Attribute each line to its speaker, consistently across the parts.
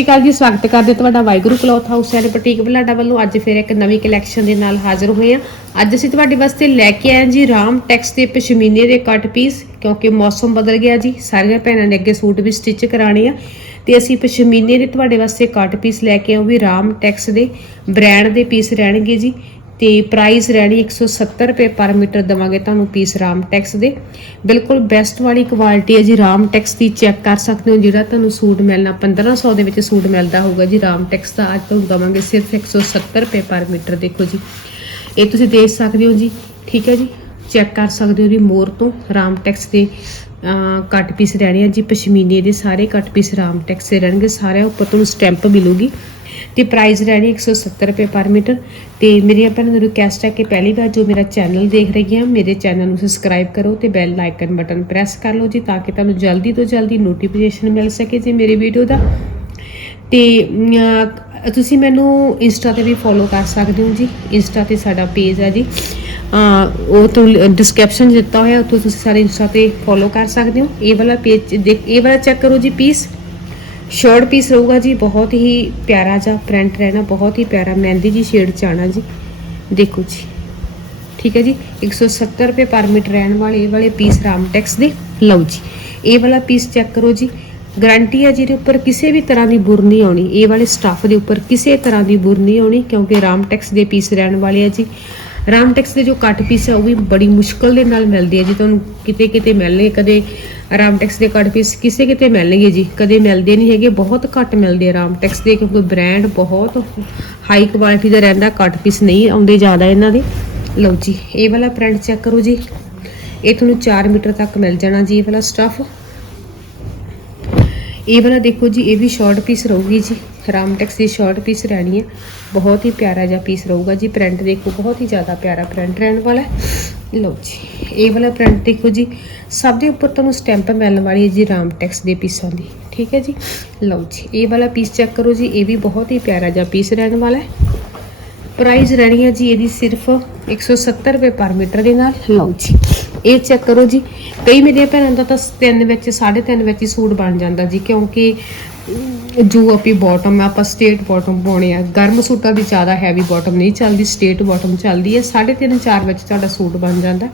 Speaker 1: ਸਤਿ ਸ਼੍ਰੀ ਅਕਾਲ ਜੀ, ਸਵਾਗਤ ਕਰਦੇ ਤੁਹਾਡਾ Waheguru cloth house and boutique Balada ਵੱਲੋਂ ਅੱਜ ਫਿਰ ਇੱਕ ਨਵੀਂ ਕਲੈਕਸ਼ਨ ਦੇ ਨਾਲ ਹਾਜ਼ਰ ਹੋਏ ਹਾਂ। ਅੱਜ ਅਸੀਂ ਤੁਹਾਡੇ ਵਾਸਤੇ ਲੈ ਕੇ ਆਏ ਹਾਂ ਜੀ ਰਾਮ ਟੈਕਸ ਦੇ ਪਸ਼ਮੀਨੇ ਦੇ ਕੱਟ ਪੀਸ ਕਿਉਂਕਿ ਮੌਸਮ ਬਦਲ ਗਿਆ ਜੀ, ਸਾਰੀਆਂ ਭੈਣਾਂ ਨੇ ਅੱਗੇ ਸੂਟ ਵੀ ਸਟਿਚ ਕਰਾਣੇ ਆ। ਤੇ ਅਸੀਂ ਪਸ਼ਮੀਨੇ ਦੇ ਤੁਹਾਡੇ ਵਾਸਤੇ ਕੱਟ ਪੀਸ ਲੈ ਕੇ ਆਏ ਉਹ ਵੀ ਰਾਮ ਟੈਕਸ ਦੇ ਬ੍ਰਾਂਡ ਦੇ ਪੀਸ ਰਹਿਣਗੇ ਜੀ। ਤੇ ਪ੍ਰਾਈਸ ਰਹਿਣੀ 170 ਰੁਪਏ ਪਰ ਮੀਟਰ ਦਵਾਂਗੇ ਤੁਹਾਨੂੰ ਪੀਸ ਰਾਮ ਟੈਕਸ ਦੇ। ਬਿਲਕੁਲ ਬੈਸਟ ਵਾਲੀ ਕੁਆਲਿਟੀ ਹੈ ਜੀ, ਰਾਮ ਟੈਕਸ ਦੀ ਚੈੱਕ ਕਰ ਸਕਦੇ ਹੋ, ਜਿਹੜਾ ਤੁਹਾਨੂੰ ਸੂਟ ਮਿਲਣਾ 1500 ਦੇ ਵਿੱਚ ਸੂਟ ਮਿਲਦਾ ਹੋਊਗਾ ਜੀ, ਰਾਮ ਟੈਕਸ ਦਾ। ਅੱਜ ਤੁਹਾਨੂੰ ਦਵਾਂਗੇ ਸਿਰਫ 170 ਰੁਪਏ ਪਰ ਮੀਟਰ, ਦੇਖੋ ਜੀ। ਇਹ ਤੁਸੀਂ ਦੇਖ ਸਕਦੇ ਹੋ ਜੀ, ਠੀਕ ਹੈ ਜੀ? ਚੈੱਕ ਕਰ ਸਕਦੇ ਹੋ ਜੀ, ਮੋਰ ਤੋਂ ਰਾਮ ਟੈਕਸ ਦੇ ਕੱਟ ਪੀਸ ਰਹਿਣੇ ਆ ਜੀ, ਪਸ਼ਮੀਨੇ ਦੇ ਸਾਰੇ ਕੱਟ ਪੀਸ ਰਾਮ ਟੈਕਸ ਦੇ ਰਹਿਣਗੇ, ਸਾਰਿਆਂ ਉੱਪਰ ਤੁਹਾਨੂੰ ਸਟੈਂਪ ਮਿਲੂਗੀ। ਤੇ ਪ੍ਰਾਈਸ ਰਹਿਣੀ 170 ਰੁਪਏ ਪਰ ਮੀਟਰ ਤੇ ਮੇਰੀਆਂ ਭੈਣਾਂ ਨੂੰ ਰਿਕਵੈਸਟ ਹੈ ਕਿ ਪਹਿਲੀ ਵਾਰ ਜੋ ਮੇਰਾ ਚੈਨਲ ਦੇਖ ਰਹੀ ਹੈ ਮੇਰੇ ਚੈਨਲ ਨੂੰ ਸਬਸਕ੍ਰਾਈਬ ਕਰੋ ਤੇ ਬੈਲ ਆਈਕਨ ਬਟਨ ਪ੍ਰੈਸ ਕਰ ਲਓ ਜੀ, ਤਾਂ ਕਿ ਤੁਹਾਨੂੰ ਜਲਦੀ ਤੋਂ ਜਲਦੀ ਨੋਟੀਫਿਕੇਸ਼ਨ ਮਿਲ ਸਕੇ ਜੀ ਮੇਰੀ ਵੀਡੀਓ ਦਾ। ਤੇ ਤੁਸੀਂ ਮੈਨੂੰ ਇੰਸਟਾ ਤੇ ਵੀ ਫੋਲੋ ਕਰ ਸਕਦੇ ਹੋ ਜੀ। ਇੰਸਟਾ ਤੇ ਸਾਡਾ ਪੇਜ ਹੈ ਜੀ। ਉਹ ਤੋਂ ਡਿਸਕ੍ਰਿਪਸ਼ਨ ਦਿੱਤਾ ਹੋਇਆ ਉੱਥੋਂ ਤੁਸੀਂ ਸਾਰੇ ਇੰਸਟਾ ਤੇ ਫੋਲੋ ਕਰ ਸਕਦੇ ਹੋ। ਇਹ ਵਾਲਾ ਪੇਜ ਦੇਖ, ਇਹ ਵਾਲਾ ਚੈੱਕ ਕਰੋ ਜੀ ਪੀਸ ਸ਼ਰਟ ਪੀਸ ਰਹੂਗਾ ਜੀ, ਬਹੁਤ ਹੀ ਪਿਆਰਾ ਜਿਹਾ ਪ੍ਰਿੰਟ ਰਹਿਣਾ, ਬਹੁਤ ਹੀ ਪਿਆਰਾ, ਮਹਿੰਦੀ ਜੀ ਸ਼ੇਡ ਚ ਆਣਾ ਜੀ। ਦੇਖੋ ਜੀ। ਠੀਕ ਹੈ ਜੀ 170 ਰੁਪਏ ਪਰ ਮੀਟਰ ਰਹਿਣ ਵਾਲੇ, ਇਹ ਵਾਲੇ ਪੀਸ ਰਾਮਟੈਕਸ ਦੇ। ਲਓ ਜੀ, ਇਹ ਵਾਲਾ ਪੀਸ ਚੈੱਕ ਕਰੋ ਜੀ। ਗਾਰੰਟੀ ਹੈ ਜਿਹਦੇ ਉੱਪਰ ਕਿਸੇ ਵੀ ਤਰ੍ਹਾਂ ਦੀ ਬੁਰ ਨਹੀਂ ਆਉਣੀ। ਇਹ ਵਾਲੇ ਸਟਾਫ ਦੇ ਉੱਪਰ ਕਿਸੇ ਤਰ੍ਹਾਂ ਦੀ ਬੁਰ ਨਹੀਂ ਆਉਣੀ, ਕਿਉਂਕਿ ਰਾਮਟੈਕਸ ਦੇ ਪੀਸ ਰਹਿਣ ਵਾਲੇ ਆ ਜੀ। ਰਾਮਟੈਕਸ ਦੇ ਜੋ ਕੱਟ ਪੀਸ ਹੈ ਉਹ ਵੀ ਬੜੀ ਮੁਸ਼ਕਲ ਦੇ ਨਾਲ ਮਿਲਦੇ ਆ ਜੀ। ਤੁਹਾਨੂੰ ਕਿਤੇ ਕਿਤੇ ਮਿਲਣਗੇ ਕਦੇ ਰਾਮਟੈਕਸ ਦੇ ਕੱਟ ਪੀਸ ਕਿਸੇ ਕਿਤੇ ਮਿਲਣਗੇ ਜੀ। ਕਦੇ ਮਿਲਦੇ ਨਹੀਂ ਹੈਗੇ, ਬਹੁਤ ਘੱਟ ਮਿਲਦੇ ਆ ਰਾਮਟੈਕਸ ਦੇ, ਕਿਉਂਕਿ ਬ੍ਰਾਂਡ ਬਹੁਤ ਹਾਈ ਕੁਆਲਿਟੀ ਦਾ ਰਹਿੰਦਾ, ਕੱਟ ਪੀਸ ਨਹੀਂ ਆਉਂਦੇ ਜ਼ਿਆਦਾ ਇਹਨਾਂ ਦੇ। ਲਓ ਜੀ, ਇਹ ਵਾਲਾ ਪ੍ਰਿੰਟ ਚੈੱਕ ਕਰੋ ਜੀ। ਇਹ ਤੁਹਾਨੂੰ 4 ਮੀਟਰ ਤੱਕ ਮਿਲ ਜਾਣਾ ਜੀ, ਇਹ ਵਾਲਾ ਸਟਫ ਇਹ ਵਾਲਾ ਦੇਖੋ ਜੀ, ਇਹ ਵੀ ਸ਼ਾਰਟ ਪੀਸ ਰਹੂਗੀ ਜੀ। ਰਾਮਟੈਕਸ ਦੀ ਸ਼ਾਰਟ ਪੀਸ ਰਹਿਣੀ ਹੈ। ਬਹੁਤ ਹੀ ਪਿਆਰਾ ਜਿਹਾ ਪੀਸ ਰਹੂਗਾ ਜੀ। ਪ੍ਰਿੰਟ ਦੇਖੋ, ਬਹੁਤ ਹੀ ਜ਼ਿਆਦਾ ਪਿਆਰਾ ਪ੍ਰਿੰਟ ਰਹਿਣ ਵਾਲਾ ਹੈ। ਲਓ ਜੀ, ਇਹ ਵਾਲਾ ਪ੍ਰਿੰਟ ਦੇਖੋ ਜੀ। ਸਭ ਦੇ ਉੱਪਰ ਤੁਹਾਨੂੰ ਸਟੈਂਪ ਮਿਲਣ ਵਾਲੀ ਹੈ ਜੀ ਰਾਮਟੈਕਸ ਦੇ ਪੀਸਾਂ ਦੀ। ਠੀਕ ਹੈ ਜੀ? ਲਓ ਜੀ, ਇਹ ਵਾਲਾ ਪੀਸ ਚੈੱਕ ਕਰੋ ਜੀ। ਇਹ ਵੀ ਬਹੁਤ ਹੀ ਪਿਆਰਾ ਜਿਹਾ ਪੀਸ ਰਹਿਣ ਵਾਲਾ ਹੈ। ਪ੍ਰਾਈਸ ਰਹਿਣੀ ਹੈ ਜੀ ਇਹਦੀ ਸਿਰਫ 170 ਰੁਪਏ ਪਰ ਮੀਟਰ ਦੇ ਨਾਲ। ਲਓ ਜੀ, ਇਹ ਚੈੱਕ ਕਰੋ ਜੀ। ਕਈ ਮੇਰੀਆਂ ਭੈਣਾਂ ਦਾ ਤਾਂ 3 ਵਿੱਚ 3.5 ਵਿੱਚ ਹੀ ਸੂਟ ਬਣ ਜਾਂਦਾ ਜੀ, ਕਿਉਂਕਿ ਜੋ ਆਪੀ ਬਾਟਮ ਆ, ਆਪਾਂ ਸਟੇਟ ਬਾਟਮ ਪਾਉਣੇ ਆ। ਗਰਮ ਸੂਟਾਂ ਦੀ ਜ਼ਿਆਦਾ ਹੈਵੀ ਬਾਟਮ ਨਹੀਂ ਚੱਲਦੀ ਸਟੇਟ ਬਾਟਮ ਚੱਲਦੀ ਹੈ 3.5 4 ਵਿੱਚ ਤੁਹਾਡਾ ਸੂਟ ਬਣ ਜਾਂਦਾ।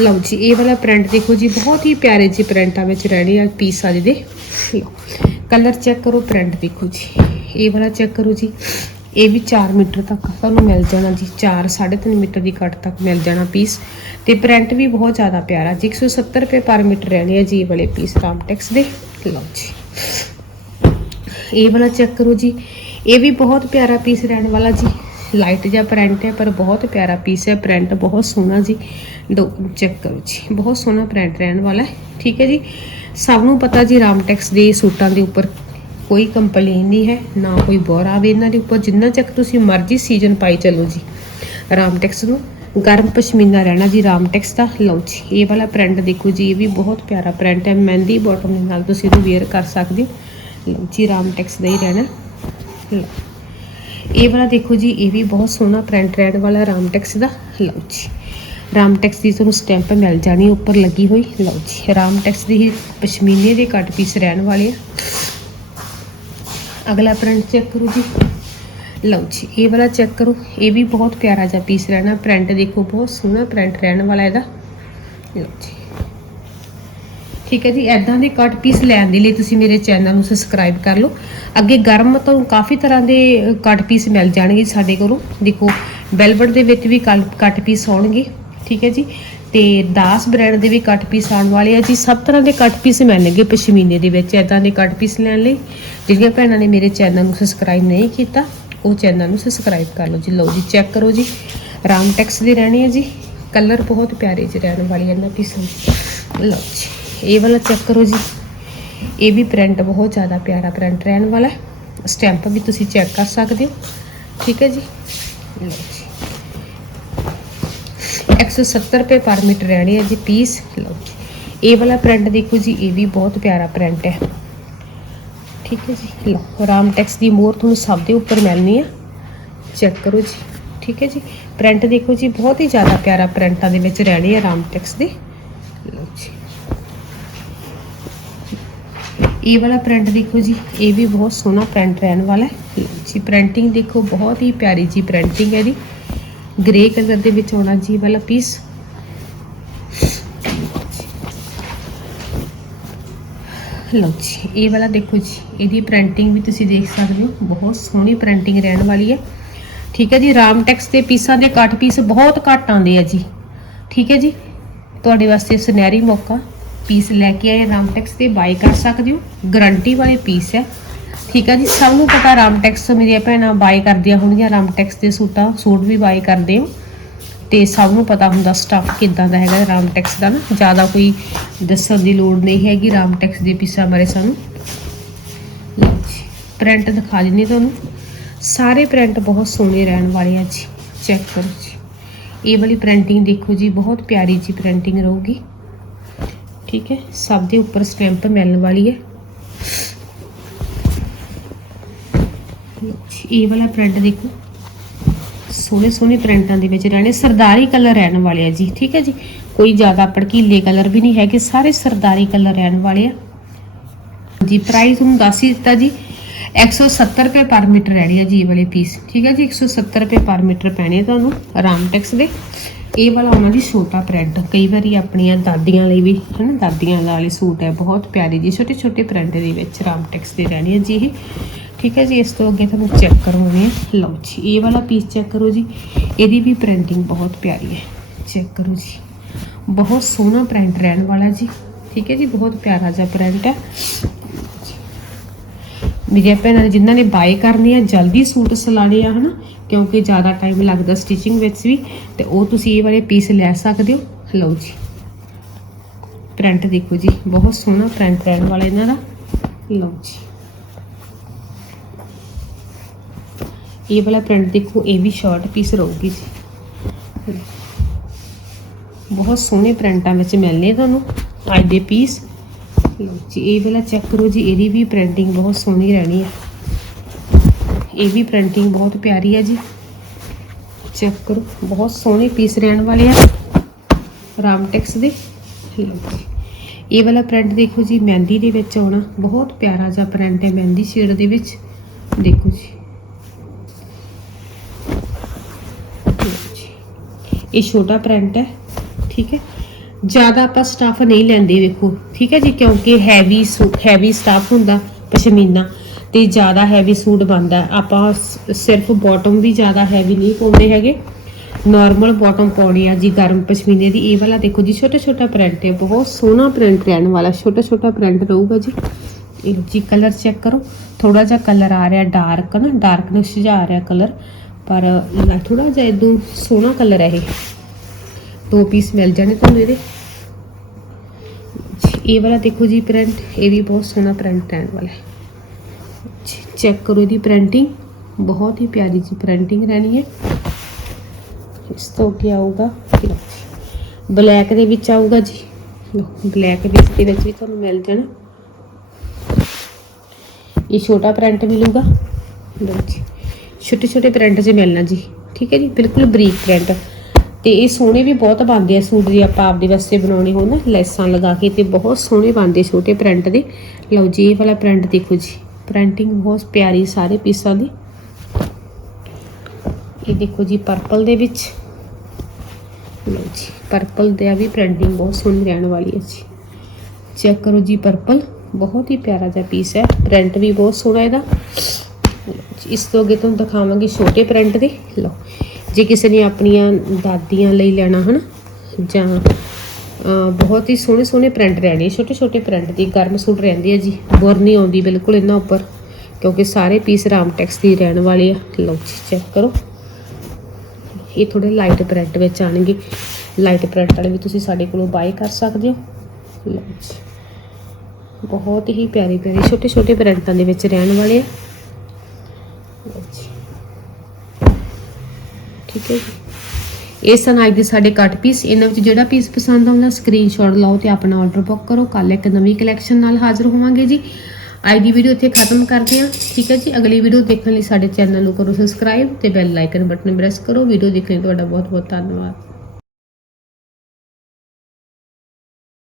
Speaker 1: ਲਓ ਜੀ, ਇਹ ਵਾਲਾ ਪ੍ਰਿੰਟ ਦੇਖੋ ਜੀ, ਬਹੁਤ ਹੀ ਪਿਆਰੇ ਜੀ ਪ੍ਰਿੰਟਾਂ ਵਿੱਚ ਰਹਿਣੇ ਆ ਪੀਸ ਆ ਜਿਹਦੇ। ਕਲਰ ਚੈੱਕ ਕਰੋ ਪ੍ਰਿੰਟ ਦੇਖੋ ਜੀ। ਇਹ ਵਾਲਾ ਚੈੱਕ ਕਰੋ ਜੀ। ਇਹ ਵੀ 4 ਮੀਟਰ ਤੱਕ ਤੁਹਾਨੂੰ ਮਿਲ ਜਾਣਾ ਜੀ। 4 3.5 ਮੀਟਰ ਦੀ ਕੱਟ ਤੱਕ ਮਿਲ ਜਾਣਾ ਪੀਸ ਤੇ ਪ੍ਰਿੰਟ ਵੀ ਬਹੁਤ ਜ਼ਿਆਦਾ ਪਿਆਰਾ। ਜੀ 170 ਰੁਪਏ ਪਰ ਮੀਟਰ ਰਹਿਣੇ ਆ ਜੀ ਇਹ ਵਾਲੇ ਪੀਸ ਰਾਮਟੈਕਸ ਦੇ। ਲਓ ਜੀ। ਇਹ ਵਾਲਾ ਚੈੱਕ ਕਰੋ ਜੀ। ਇਹ ਵੀ ਬਹੁਤ ਪਿਆਰਾ ਪੀਸ ਰਹਿਣ ਵਾਲਾ ਜੀ। ਲਾਈਟ ਜਿਹਾ ਪ੍ਰਿੰਟ ਹੈ, ਪਰ ਬਹੁਤ ਪਿਆਰਾ ਪੀਸ ਹੈ। ਪ੍ਰਿੰਟ ਬਹੁਤ ਸੋਹਣਾ ਜੀ। ਦੋ ਚੈੱਕ ਕਰੋ ਜੀ। ਬਹੁਤ ਸੋਹਣਾ ਪ੍ਰਿੰਟ ਰਹਿਣ ਵਾਲਾ ਹੈ। ਠੀਕ ਹੈ ਜੀ। ਸਭ ਨੂੰ ਪਤਾ ਜੀ ਰਾਮਟੈਕਸ ਦੇ ਸੂਟਾਂ ਦੇ ਉੱਪਰ ਕੋਈ ਕੰਪਲੇਨ ਨਹੀਂ ਹੈ, ਨਾ ਕੋਈ ਬੋਰ ਆਵੇ ਇਹਨਾਂ ਦੇ ਉੱਪਰ। ਜਿੰਨਾ ਚੱਕ ਤੁਸੀਂ ਮਰਜ਼ੀ ਸੀਜ਼ਨ ਪਾਈ ਚੱਲੋ ਜੀ। ਰਾਮਟੈਕਸ ਨੂੰ ਗਰਮ ਪਸ਼ਮੀਨਾ ਰਹਿਣਾ ਜੀ ਰਾਮਟੈਕਸ ਦਾ। ਲਓ ਜੀ, ਇਹ ਵਾਲਾ ਪ੍ਰਿੰਟ ਦੇਖੋ ਜੀ। ਇਹ ਵੀ ਬਹੁਤ ਪਿਆਰਾ ਪ੍ਰਿੰਟ ਹੈ। ਮਹਿੰਦੀ ਬਾਟਮ ਦੇ ਨਾਲ ਤੁਸੀਂ ਇਹਨੂੰ ਵੇਅਰ ਕਰ ਸਕਦੇ ਹੋ। ਲਓ ਜੀ, ਰਾਮ ਟੈਕਸ ਦਾ ਹੀ ਰਹਿਣਾ। ਲਓ। ਇਹ ਵਾਲਾ ਦੇਖੋ ਜੀ, ਇਹ ਵੀ ਬਹੁਤ ਸੋਹਣਾ ਪ੍ਰਿੰਟ ਰਹਿਣ ਵਾਲਾ ਰਾਮ ਟੈਕਸ ਦਾ। ਲਓ ਜੀ। ਰਾਮ ਟੈਕਸ ਦੀ ਤੁਹਾਨੂੰ ਸਟੈਂਪ ਮਿਲ ਜਾਣੀ, ਉੱਪਰ ਲੱਗੀ ਹੋਈ। ਲਓ ਜੀ, ਰਾਮ ਟੈਕਸ ਦੀ ਹੀ ਪਸ਼ਮੀਨੇ ਦੇ ਕੱਟ ਪੀਸ ਰਹਿਣ ਵਾਲੇ ਆ। ਅਗਲਾ ਪ੍ਰਿੰਟ ਚੈੱਕ ਕਰੋ ਜੀ। ਲਓ ਜੀ, ਇਹ ਵਾਲਾ ਚੈੱਕ ਕਰੋ। ਇਹ ਵੀ ਬਹੁਤ ਪਿਆਰਾ ਜਿਹਾ ਪੀਸ ਰਹਿਣਾ। ਪ੍ਰਿੰਟ ਦੇਖੋ, ਬਹੁਤ ਸੋਹਣਾ ਪ੍ਰਿੰਟ ਰਹਿਣ ਵਾਲਾ ਇਹਦਾ। ਲਓ ਜੀ। ਠੀਕ ਹੈ ਜੀ ਐਦਾਂ ਦੇ ਕੱਟ ਪੀਸ ਲੈਣ ਦੇ ਲਈ ਤੁਸੀਂ ਮੇਰੇ ਚੈਨਲ ਨੂੰ ਸਬਸਕ੍ਰਾਈਬ ਕਰ ਲਓ। ਅੱਗੇ ਗਰਮ ਤੋਂ ਕਾਫੀ ਤਰ੍ਹਾਂ ਦੇ ਕੱਟ ਪੀਸ ਮਿਲ ਜਾਣਗੇ ਸਾਡੇ ਕੋਲੋਂ। ਦੇਖੋ ਵੈਲਵਟ ਦੇ ਵਿੱਚ ਵੀ ਕੱਟ ਪੀਸ ਆਉਣਗੇ, ਠੀਕ ਹੈ ਜੀ। ਤੇ 10 ਬ੍ਰਾਂਡ ਦੇ ਵੀ ਕੱਟ ਪੀਸ ਆਉਣ ਵਾਲੇ ਆ ਜੀ। ਸਭ ਤਰ੍ਹਾਂ ਦੇ ਕੱਟ ਪੀਸ ਮਿਲਣਗੇ ਪਸ਼ਮੀਨੇ ਦੇ ਵਿੱਚ ਐਦਾਂ ਦੇ ਕੱਟ ਪੀਸ ਲੈਣ ਲਈ। ਜਿਹੜੀਆਂ ਭੈਣਾਂ ਨੇ ਮੇਰੇ ਚੈਨਲ ਨੂੰ ਸਬਸਕ੍ਰਾਈਬ ਨਹੀਂ ਕੀਤਾ, ਉਹ ਚੈਨਲ ਨੂੰ ਸਬਸਕ੍ਰਾਈਬ ਕਰ ਲਓ ਜੀ। ਲਓ ਜੀ ਚੈੱਕ ਕਰੋ ਜੀ। ਰਾਮਟੈਕਸ ਦੀ ਰਹਿਣੀ ਹੈ ਜੀ। ਕਲਰ ਬਹੁਤ ਪਿਆਰੇ ਜਿਹੇ ਰਹਿਣ ਵਾਲੀ ਇਹਨਾਂ ਪੀਸਾਂ ਦੀ ਲਓ ਜੀ। ਇਹ ਵਾਲਾ ਚੈੱਕ ਕਰੋ ਜੀ। ਇਹ ਵੀ ਪ੍ਰਿੰਟ ਬਹੁਤ ਜ਼ਿਆਦਾ ਪਿਆਰਾ ਪ੍ਰਿੰਟ ਰਹਿਣ ਵਾਲਾ ਹੈ। ਸਟੈਂਪ ਵੀ ਤੁਸੀਂ ਚੈੱਕ ਕਰ ਸਕਦੇ ਹੋ। ਠੀਕ ਹੈ ਜੀ। ਲਓ ਜੀ। 170 ਰੁਪਏ ਪਰ ਮੀਟਰ ਰਹਿਣੀ ਹੈ ਜੀ ਪੀਸ ਲਓ ਜੀ। ਇਹ ਵਾਲਾ ਪ੍ਰਿੰਟ ਦੇਖੋ ਜੀ, ਇਹ ਵੀ ਬਹੁਤ ਪਿਆਰਾ ਪ੍ਰਿੰਟ ਹੈ। ਠੀਕ ਹੈ ਜੀ। ਲਓ ਰਾਮ ਟੈਕਸ ਦੀ ਮੋਹਰ ਤੁਹਾਨੂੰ ਸਭ ਦੇ ਉੱਪਰ ਮਿਲਣੀ ਹੈ ਚੈੱਕ ਕਰੋ ਜੀ। ਠੀਕ ਹੈ ਜੀ। ਪ੍ਰਿੰਟ ਦੇਖੋ ਜੀ, ਬਹੁਤ ਹੀ ਜ਼ਿਆਦਾ ਪਿਆਰਾ ਪ੍ਰਿੰਟਾਂ ਦੇ ਵਿੱਚ ਰਹਿਣੀ ਹੈ ਰਾਮਟੈਕਸ ਦੇ ਲਓ ਜੀ ਇਹ ਵਾਲਾ ਪ੍ਰਿੰਟ ਦੇਖੋ ਜੀ, ਇਹ ਵੀ ਬਹੁਤ ਸੋਹਣਾ ਪ੍ਰਿੰਟ ਰਹਿਣ ਵਾਲਾ ਹੈ। ਲਓ ਜੀ ਪ੍ਰਿੰਟਿੰਗ ਦੇਖੋ, ਬਹੁਤ ਹੀ ਪਿਆਰੀ ਜੀ ਪ੍ਰਿੰਟਿੰਗ ਹੈ ਜੀ। ਗ੍ਰੇ ਕਲਰ ਦੇ ਵਿੱਚ ਆਉਣਾ ਜੀ ਇਹ ਵਾਲਾ ਪੀਸ ਲਓ ਜੀ, ਇਹ ਵਾਲਾ ਦੇਖੋ ਜੀ, ਇਹਦੀ ਪ੍ਰਿੰਟਿੰਗ ਵੀ ਤੁਸੀਂ ਦੇਖ ਸਕਦੇ ਹੋ, ਬਹੁਤ ਸੋਹਣੀ ਪ੍ਰਿੰਟਿੰਗ ਰਹਿਣ ਵਾਲੀ ਹੈ। ਠੀਕ ਹੈ ਜੀ, ਰਾਮ ਟੈਕਸ ਦੇ ਪੀਸਾਂ ਦੇ ਕੱਟ ਪੀਸ ਬਹੁਤ ਘੱਟ ਆਉਂਦੇ ਆ ਜੀ। ਠੀਕ ਹੈ ਜੀ, ਤੁਹਾਡੇ ਵਾਸਤੇ ਸੁਨਹਿਰੀ ਮੌਕਾ। ਪੀਸ ਲੈ ਕੇ ਆਏ ਰਾਮਟੈਕਸ ਤੇ ਬਾਈ ਕਰ ਸਕਦੇ ਹੋ। ਗਾਰੰਟੀ ਵਾਲੇ ਪੀਸ ਹੈ। ਠੀਕ ਹੈ ਜੀ, ਸਭ ਨੂੰ ਪਤਾ ਰਾਮਟੈਕਸ ਤੋਂ ਮੇਰੀਆਂ ਭੈਣਾਂ ਬਾਈ ਕਰਦੀਆਂ ਹੋਣਗੀਆਂ ਰਾਮਟੈਕਸ ਦੇ ਸੂਟਾਂ, ਸੂਟ ਵੀ ਬਾਈ ਕਰਦੇ ਹੋ। ਤੇ ਸਭ ਨੂੰ ਪਤਾ ਹੁੰਦਾ ਸਟੱਫ ਕਿੱਦਾਂ ਦਾ ਹੈਗਾ ਰਾਮਟੈਕਸ ਦਾ ਨਾ। ਜ਼ਿਆਦਾ ਕੋਈ ਦੱਸਣ ਦੀ ਲੋੜ ਨਹੀਂ ਹੈਗੀ ਰਾਮਟੈਕਸ ਦੇ ਪੀਸਾਂ ਬਾਰੇ ਸਾਨੂੰ। ਪ੍ਰਿੰਟ ਦਿਖਾ ਦਿੰਨੀ ਤੁਹਾਨੂੰ। ਸਾਰੇ ਪ੍ਰਿੰਟ ਬਹੁਤ ਸੋਹਣੇ ਰਹਿਣ ਵਾਲੇ ਆ ਜੀ। ਚੈੱਕ ਕਰੋ ਜੀ। ਇਹ ਵਾਲੀ ਪ੍ਰਿੰਟਿੰਗ ਦੇਖੋ ਜੀ, ਬਹੁਤ ਪਿਆਰੀ ਜੀ ਪ੍ਰਿੰਟਿੰਗ ਰਹੂਗੀ। ਠੀਕ ਹੈ, ਸਭ ਦੇ ਉੱਪਰ ਸਟੈਂਪ ਮਿਲਣ ਵਾਲੀ ਹੈ। ਇਹ ਵਾਲਾ ਪ੍ਰਿੰਟ ਦੇਖੋ। ਸੋਹਣੇ ਸੋਹਣੇ ਪ੍ਰਿੰਟਾਂ ਦੇ ਵਿੱਚ ਰਹਿਣੇ, ਸਰਦਾਰੀ ਕਲਰ ਰਹਿਣ ਵਾਲੇ ਆ ਜੀ, ਠੀਕ ਹੈ ਜੀ। ਕੋਈ ਜ਼ਿਆਦਾ ਭੜਕੀਲੇ ਕਲਰ ਵੀ ਨਹੀਂ ਹੈਗੇ, ਸਾਰੇ ਸਰਦਾਰੀ ਕਲਰ ਰਹਿਣ ਵਾਲੇ ਆ। ਜੀ ਪ੍ਰਾਈਸ ਤੁਹਾਨੂੰ ਦੱਸ ਹੀ ਦਿੱਤਾ ਜੀ 170 ਰੁਪਏ ਪਰ ਮੀਟਰ ਰਹਿਣੀ ਹੈ ਜੀ ਇਹ ਵਾਲੇ ਪੀਸ ਠੀਕ ਹੈ ਜੀ 170 ਰੁਪਏ ਪਰ ਮੀਟਰ ਪੈਣੇ ਤੁਹਾਨੂੰ ਰਾਮਟੈਕਸ ਦੇ। ਇਹ ਵਾਲਾ ਉਹਨਾਂ ਦੀ ਛੋਟਾ ਪ੍ਰਿੰਟ ਕਈ ਵਾਰੀ ਆਪਣੀਆਂ ਦਾਦੀਆਂ ਲਈ ਵੀ, ਹਨਾ, ਦਾਦੀਆਂ ਵਾਲੇ ਸੂਟ ਹੈ ਬਹੁਤ ਪਿਆਰੇ ਜੀ ਛੋਟੇ ਛੋਟੇ ਪ੍ਰਿੰਟ ਦੇ ਵਿੱਚ, ਰਾਮ ਟੈਕਸ ਦੇ ਰਹਿਣੀ ਹੈ ਜੀ ਇਹ। ਠੀਕ ਹੈ ਜੀ, ਇਸ ਤੋਂ ਅੱਗੇ ਤੁਹਾਨੂੰ ਚੈੱਕ ਕਰਵਾਉਣੀ ਹੈ ਲਓ ਜੀ, ਇਹ ਵਾਲਾ ਪੀਸ ਚੈੱਕ ਕਰੋ ਜੀ। ਇਹਦੀ ਵੀ ਪ੍ਰਿੰਟਿੰਗ ਬਹੁਤ ਪਿਆਰੀ ਹੈ। ਚੈੱਕ ਕਰੋ ਜੀ। ਬਹੁਤ ਸੋਹਣਾ ਪ੍ਰਿੰਟ ਰਹਿਣ ਵਾਲਾ ਜੀ। ਠੀਕ ਹੈ ਜੀ, ਬਹੁਤ ਪਿਆਰਾ ਜਿਹਾ ਪ੍ਰਿੰਟ ਹੈ ਮੇਰੀਆਂ ਭੈਣਾਂ ਨੇ ਜਿਨ੍ਹਾਂ ਨੇ ਬਾਏ ਕਰਨੀ ਆ, ਜਲਦੀ ਸੂਟ ਸਿਲਾਣੇ ਆ, ਹਨਾ। ਕਿਉਂਕਿ ਜ਼ਿਆਦਾ ਟਾਈਮ ਲੱਗਦਾ ਸਟਿਚਿੰਗ ਵਿੱਚ ਵੀ, ਤੇ ਉਹ ਤੁਸੀਂ ਇਹ ਵਾਲੇ ਪੀਸ ਲੈ ਸਕਦੇ ਹੋ। ਲਓ ਜੀ। ਪ੍ਰਿੰਟ ਦੇਖੋ ਜੀ, ਬਹੁਤ ਸੋਹਣਾ ਪ੍ਰਿੰਟ ਰਹਿਣ ਵਾਲਾ ਇਹਨਾਂ ਦਾ। ਲਓ ਜੀ। ਇਹ ਵਾਲਾ ਪ੍ਰਿੰਟ ਦੇਖੋ, ਇਹ ਵੀ ਸ਼ਾਰਟ ਪੀਸ ਰਹੂਗੀ ਜੀ। ਬਹੁਤ ਸੋਹਣੇ ਪ੍ਰਿੰਟਾਂ ਵਿੱਚ ਮਿਲਨੇ ਤੁਹਾਨੂੰ, ਅੱਜ ਦੇ ਪੀਸ ਲਓ ਜੀ, ਇਹ ਵਾਲਾ ਚੈੱਕ ਕਰੋ ਜੀ, ਇਹਦੀ ਵੀ ਪ੍ਰਿੰਟਿੰਗ ਬਹੁਤ ਸੋਹਣੀ ਰਹਿਣੀ ਹੈ। ਇਹ ਵੀ ਪ੍ਰਿੰਟਿੰਗ ਬਹੁਤ ਪਿਆਰੀ ਹੈ ਜੀ। ਚੈੱਕ ਕਰੋ, ਬਹੁਤ ਸੋਹਣੇ ਪੀਸ ਰਹਿਣ ਵਾਲੇ ਆ। ਰਾਮਟੈਕਸ ਦੇ। ਇਹ ਵਾਲਾ ਪ੍ਰਿੰਟ ਦੇਖੋ ਜੀ, ਮਹਿੰਦੀ ਦੇ ਵਿੱਚ ਆਉਣਾ। ਬਹੁਤ ਪਿਆਰਾ ਜਿਹਾ ਪ੍ਰਿੰਟ ਹੈ ਮਹਿੰਦੀ ਸ਼ੇਡ ਦੇ ਵਿੱਚ। ਦੇਖੋ ਜੀ। ਜੀ। ਇਹ ਛੋਟਾ ਪ੍ਰਿੰਟ ਹੈ, ਠੀਕ ਹੈ। ਜ਼ਿਆਦਾ ਆਪਾਂ ਸਟਾਫ ਨਹੀਂ ਲੈਂਦੇ ਵੇਖੋ ਠੀਕ ਹੈ ਜੀ, ਕਿਉਂਕਿ ਹੈਵੀ ਹੈਵੀ ਸਟਾਫ ਹੁੰਦਾ, ਪਸ਼ਮੀਨਾ। ਤੇ ਜ਼ਿਆਦਾ ਹੈਵੀ ਸੂਟ ਬਣਦਾ ਆਪਾਂ ਸ- ਸਿਰਫ ਬਾਟਮ ਵੀ ਜ਼ਿਆਦਾ ਹੈਵੀ ਨਹੀਂ ਪਾਉਂਦੇ ਹੈਗੇ। ਨਾਰਮਲ ਬਾਟਮ ਪਾਉਣੀ ਆ ਜੀ ਗਰਮ ਪਸ਼ਮੀਨੇ ਦੀ। ਇਹ ਵਾਲਾ ਦੇਖੋ ਜੀ ਛੋਟਾ ਛੋਟਾ ਪ੍ਰਿੰਟ ਹੈ, ਬਹੁਤ ਸੋਹਣਾ ਪ੍ਰਿੰਟ ਰਹਿਣ ਵਾਲਾ ਛੋਟਾ ਛੋਟਾ ਪ੍ਰਿੰਟ ਰਹੂਗਾ ਜੀ। ਇਹ ਜੀ ਕਲਰ ਚੈੱਕ ਕਰੋ। ਥੋੜਾ ਜਿਹਾ ਕਲਰ ਆ ਰਿਹਾ ਡਾਰਕ ਨਾ ਡਾਰਕਨੈਸ ਜਿਹਾ ਆ ਰਿਹਾ ਕਲਰ ਪਰ ਥੋੜਾ ਜਿਹਾ ਇਦੋਂ ਸੋਹਣਾ ਕਲਰ ਹੈ ਇਹ। ਦੋ ਪੀਸ ਮਿਲ ਜਾਣੇ ਤੁਹਾਨੂੰ ਇਹਦੇ। ਇਹ ਵਾਲਾ ਦੇਖੋ ਜੀ ਪ੍ਰਿੰਟ ਇਹ ਵੀ ਬਹੁਤ ਸੋਹਣਾ ਪ੍ਰਿੰਟ ਰਹਿਣ ਵਾਲਾ ਹੈ। ਚੈੱਕ ਕਰੋ ਇਹਦੀ ਪ੍ਰਿੰਟਿੰਗ ਬਹੁਤ ਹੀ ਪਿਆਰੀ ਜੀ ਪ੍ਰਿੰਟਿੰਗ ਰਹਿਣੀ ਹੈ। ਇਸ ਤੋਂ ਕੀ ਆਊਗਾ ਬਲੈਕ ਦੇ ਵਿੱਚ ਆਊਗਾ ਜੀ। ਬਲੈਕ ਵਿੱਚ ਦੇ ਵਿੱਚ ਵੀ ਤੁਹਾਨੂੰ ਮਿਲ ਜਾਣਾ। ਇਹ ਛੋਟਾ ਪ੍ਰਿੰਟ ਮਿਲੂਗਾ। ਲਓ ਜੀ। ਛੋਟੇ ਛੋਟੇ ਪ੍ਰਿੰਟ 'ਚ ਮਿਲਣਾ ਜੀ। ਠੀਕ ਹੈ ਜੀ? ਬਿਲਕੁਲ ਬਰੀਕ ਪ੍ਰਿੰਟ ਤੇ ਇਹ ਸੋਹਣੇ ਵੀ ਬਹੁਤ ਬਣਦੇ ਆ ਸੂਟ ਜੇ ਆਪਾਂ ਆਪਦੇ ਵਾਸਤੇ ਬਣਾਉਣੇ ਹੋਣ ਨਾ, ਲੈਸਾਂ ਲਗਾ ਕੇ ਤੇ ਬਹੁਤ ਸੋਹਣੇ ਬਣਦੇ ਛੋਟੇ ਪ੍ਰਿੰਟ ਦੇ। ਲਓ ਜੀ, ਇਹ ਵਾਲਾ ਪ੍ਰਿੰਟ ਦੇਖੋ ਜੀ। ਪ੍ਰਿੰਟਿੰਗ ਬਹੁਤ ਪਿਆਰੀ ਸਾਰੇ ਪੀਸਾਂ ਦੀ। ਇਹ ਦੇਖੋ ਜੀ ਪਰਪਲ ਦੇ ਵਿੱਚ। ਲਓ ਜੀ ਪਰਪਲ ਦਾ ਵੀ ਪ੍ਰਿੰਟਿੰਗ ਬਹੁਤ ਸੋਹਣੀ ਰਹਿਣ ਵਾਲੀ ਹੈ ਜੀ। ਚੈੱਕ ਕਰੋ ਜੀ ਪਰਪਲ ਬਹੁਤ ਹੀ ਪਿਆਰਾ ਜਿਹਾ ਪੀਸ ਹੈ। ਪ੍ਰਿੰਟ ਵੀ ਬਹੁਤ ਸੋਹਣਾ ਇਹਦਾ। ਇਸ ਤੋਂ ਅੱਗੇ ਤੁਹਾਨੂੰ ਦਿਖਾਵਾਂਗੇ ਛੋਟੇ ਪ੍ਰਿੰਟ ਦੇ। ਲਓ, ਜੇ ਕਿਸੇ ਨੇ ਆਪਣੀਆਂ ਦਾਦੀਆਂ ਲਈ ਲੈਣਾ ਹਨ, ਜਾਂ ਬਹੁਤ ਹੀ ਸੋਹਣੇ ਸੋਹਣੇ ਪ੍ਰਿੰਟ ਰਹਿਣੇ ਛੋਟੇ ਛੋਟੇ ਪ੍ਰਿੰਟ ਦੀ ਗਰਮ ਸੂਟ ਰਹਿੰਦੀ ਹੈ ਜੀ। ਬੁਰ ਨਹੀਂ ਆਉਂਦੀ ਬਿਲਕੁਲ ਇਹਨਾਂ ਉੱਪਰ, ਕਿਉਂਕਿ ਸਾਰੇ ਪੀਸ ਰਾਮ ਟੈਕਸ ਦੀ ਰਹਿਣ ਵਾਲੇ ਆ। ਲਓ ਜੀ ਚੈੱਕ ਕਰੋ। ਇਹ ਥੋੜੇ ਲਾਈਟ ਪ੍ਰਿੰਟ ਵਿੱਚ ਆਣਗੇ ਲਾਈਟ ਪ੍ਰਿੰਟ ਵਾਲੇ ਵੀ ਤੁਸੀਂ ਸਾਡੇ ਕੋਲੋਂ ਬਾਈ ਕਰ ਸਕਦੇ ਹੋ। ਲਓ ਬਹੁਤ ਹੀ ਪਿਆਰੇ ਪਿਆਰੇ, ਛੋਟੇ ਛੋਟੇ ਪ੍ਰਿੰਟਾਂ ਦੇ ਵਿੱਚ ਰਹਿਣ ਵਾਲੇ ਆ। ਲਓ ਜੀ। ਠੀਕ ਹੈ ਜੀ। ਇਹ ਸਨ ਅੱਜ ਦੇ ਸਾਡੇ ਕੱਟ ਪੀਸ ਇਹਨਾਂ ਵਿੱਚ ਜਿਹੜਾ ਪੀਸ ਪਸੰਦ ਆਉਂਦਾ ਸਕਰੀਨਸ਼ਾਟ ਲਓ ਤੇ ਆਪਣਾ ਆਰਡਰ ਬੁੱਕ ਕਰੋ। ਕੱਲ ਇੱਕ ਨਵੀਂ ਕਲੈਕਸ਼ਨ ਨਾਲ ਹਾਜ਼ਰ ਹੋਵਾਂਗੇ ਜੀ। ਅੱਜ ਦੀ ਵੀਡੀਓ ਇੱਥੇ ਖਤਮ ਕਰਦੇ ਹਾਂ। ਠੀਕ ਹੈ ਜੀ? ਅਗਲੀ ਵੀਡੀਓ ਦੇਖਣ ਲਈ ਸਾਡੇ ਚੈਨਲ ਨੂੰ ਕਰੋ ਸਬਸਕ੍ਰਾਈਬ ਤੇ ਬੈਲ ਆਈਕਨ ਬਟਨ ਪ੍ਰੈਸ ਕਰੋ। ਵੀਡੀਓ ਦੇਖਣ ਲਈ ਤੁਹਾਡਾ ਬਹੁਤ ਬਹੁਤ ਧੰਨਵਾਦ।